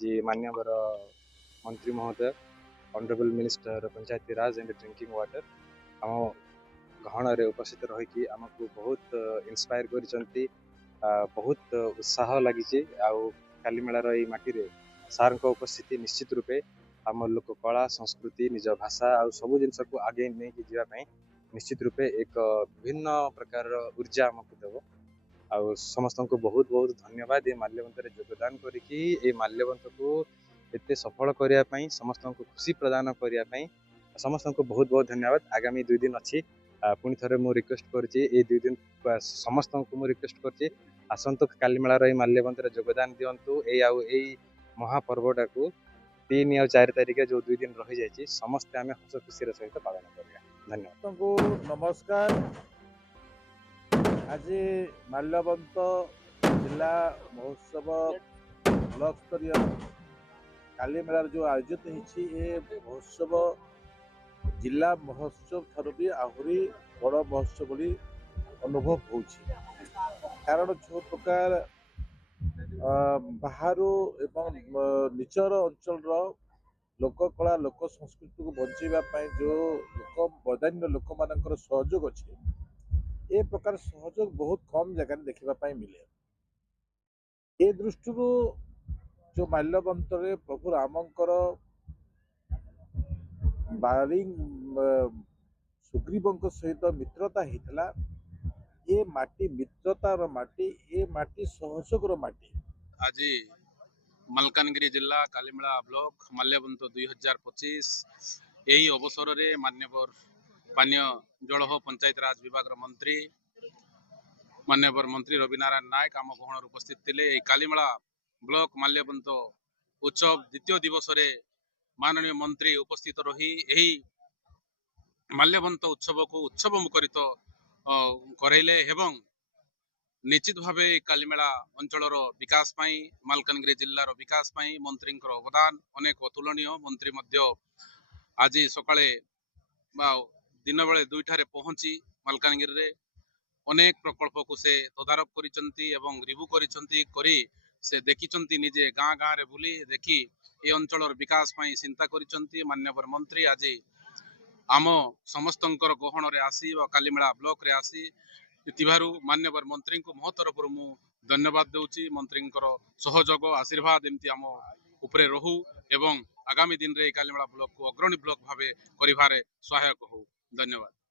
जी मान्यवर मंत्री महोदय honourable minister Panchayati Raj and drinking water आम गहन उपस्थित रही आमको बहुत इंस्पायर कर बहुत उत्साह लगी कालीमेलार ये माटी सार उपस्थिति निश्चित रूपे आम लोक कला संस्कृति निज भाषा आ सब जिन को आगे नहीं जावाई निश्चित रूपे एक विभिन्न प्रकार ऊर्जा आमको देव आ समस्त को बहुत बहुत धन्यवाद ये माल्यवंत योगदान करी माल्यवंत को एत सफल करने समस्त को खुशी प्रदान करने समस्त को बहुत बहुत धन्यवाद। आगामी 2 दिन अच्छी पुणी थे मुझे रिक्वेस्ट करुँचे 2 दिन समस्त को मुझे रिक्वेस्ट करुँचे आसतु कालीमेलार माल्यवंत योगदान दिंतु यही महापर्वटा को 3 और 4 तारिख जो 2 दिन रही जाइए समस्ते आम हस खुशी सहित पालन करा। धन्यवाद। नमस्कार। आज माल्यवंत जिला महोत्सव ब्लॉक स्तरीय कालीमेलार जो आयोजित होती महोत्सव जिला महोत्सव ठार भी आहरी बड़ महोत्सव बोली अनुभव हो कारण जो प्रकार बाहर एवं निचर अंचल लोक कला लोक संस्कृति को बचाई जो लोक बदान्य लोक मान सहयोग अच्छे ए प्रकार सहयोग बहुत कम जगह देखा मिले। ए दृष्टि जो माल्यवंत प्रभु रामंकर बारिंग सुग्रीव सहित मित्रता होता ये माटी मित्रतार माटी ये माटी सहयोग माटी। आज मलकानगिरी जिला कालीमेला ब्लॉक माल्यवंत 2025 यही अवसर में मान्यवर पानीय जल पंचायत राज विभाग मंत्री मान्यवर मंत्री रविनारायण नायक आम गहन उपस्थित थे। कालीमेला ब्लॉक माल्यवंत उत्सव द्वितीय दिवस रे माननीय मंत्री उपस्थित रही यही माल्यवंत उत्सव को उत्सव मुखरित करैले एवं निश्चित भाव कालीमेला अंचल विकास मालकानगिरी जिलार विकास मंत्री अवदान अनेक अतुलनीय। मंत्री आज सकाळे दिन बेले 2 पहुंची मालकानगिरी अनेक प्रकल्प को से तदारख करी से देखी निजे गाँ गाँ रे बुली देखी ए अंचल विकास चिंता करिसंती। मान्यवर मंत्री आज आम समस्त गहन रे आसी कालीमेला ब्लॉक रे आसी मान्यवर मंत्री को मो तरफ मु धन्यवाद दूची। मंत्री सहयोग आशीर्वाद एमती आम उपरे रहू एवं आगामी दिन रे कालीमेला ब्लॉक को अग्रणी ब्लॉक भाव करिवारे सहायक हो। धन्यवाद।